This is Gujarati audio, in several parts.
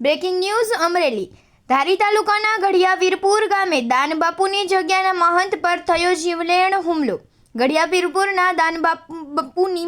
બ્રેકિંગ ન્યૂઝ અમરેલી ધારી તાલુકાના ઘડિયા વીરપુર ગામે દાનબાપુની જગ્યાના મહંત પર થયો જીવલેણ હુમલો। ઘડિયા વીરપુરના દાનબાપુની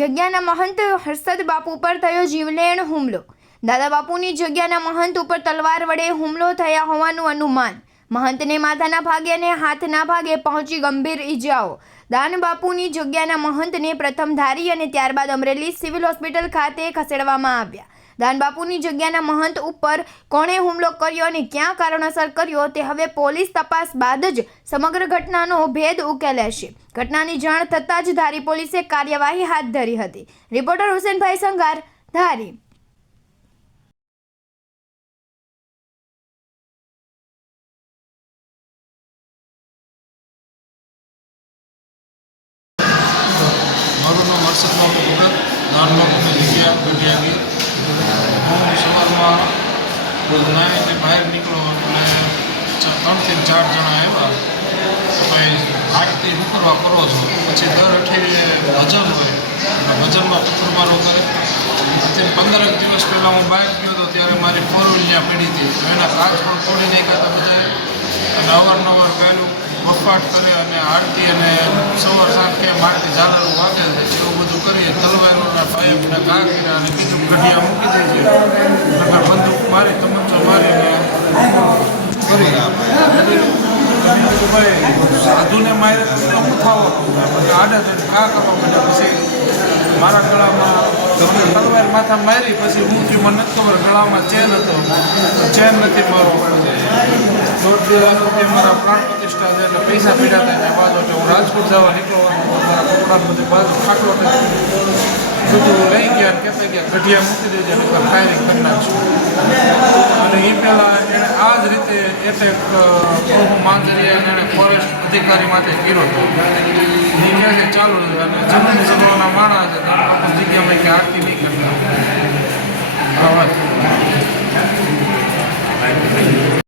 જગ્યાના મહંત હર્ષદ બાપુ પર થયો જીવલેણ હુમલો। દાદા બાપુની જગ્યાના મહંત ઉપર તલવાર વડે હુમલો થયા હોવાનું અનુમાન। મહંતને માથાના ભાગે અને હાથના ભાગે પહોંચી ગંભીર ઈજાઓ। દાનબાપુની જગ્યાના મહંતને પ્રથમ ધારી અને ત્યારબાદ અમરેલી સિવિલ હોસ્પિટલ ખાતે ખસેડવામાં આવ્યા। દાનબાપુની જગ્યાના મહંત ઉપર કોણે હુમલો કર્યો અને ક્યાં કારણોસર કર્યો તે હવે પોલીસ તપાસ બાદ જ સમગ્ર ઘટનાનો ભેદ ઉકેલાશે। ઘટનાની જાણ થતાં જ ધારી પોલીસે કાર્યવાહી હાથ ધરી હતી। રિપોર્ટર હુસેનભાઈ સંઘાર, ધારી। મારું નામ હર્ષદ બાપુ ભગત, દાનબાપુની જગ્યા ઘડિયાવી। હું સવારમાં નાહીને બહાર નીકળો એટલે 3 થી 4 જણા આવ્યા કે ભાઈ આરતી શું કરવા કરો છો? પછી દર અઠવાડિયે ભજન હોય એટલે ભજનમાં પથ્થરમારો કરે। અત્યારે 15 દિવસ પહેલાં હું બહાર ગયો હતો ત્યારે મારી 4 વ્હીલ ત્યાં પડી હતી, એના કાચ પણ તોડી નાખ્યા હતા બધાએ। અને અવારનવાર પહેલું બફાટ કરે અને આરતી અને સવાર સાંજ કેમ આરતી ઝાલરું વાગે છે એવું બધું કરીએ। તલવારોના પાઇપના ઘા કર્યા અને કીધું ઘડિયા મૂકી દેજે, નકર બંદૂક મારી તમંચો મારીને કરી ભાઈ સાધુને મારે તો શું થવાનું? આડે તો ઘા કરવા માંડ્યા। પછી મારા ગળામાં તલવાર માથા મારી, પછી હું થયું મને નથી ખબર, ગળામાં ચેન હતો, ચેન નથી મારો। 1.5 લાખ રૂપિયા મારા પ્રાણ પ્રતિષ્ઠા છે એટલે પૈસા પીડા હતા એના બાદ એટલે હું રાજકોટ જવા નીકળવાનું, મારા કપડાં બધું બાજુ ખાટલો બધું લઈ ગયા અને કહેતા ગયા ઘડિયા મૂકી દેજે નકર ફાયરિંગ કરી નાખશું। અને એ પહેલાં એણે આ જ રીતે એટેક પ્રભુ માંજરિયા એણે ફોરેસ્ટ અધિકારી માટે કર્યો હતો। એ કહે છે ચાલુ છે અને જમીન જમવાના માણસ છે, જગ્યામાં કે આરતી નહીં કરતા।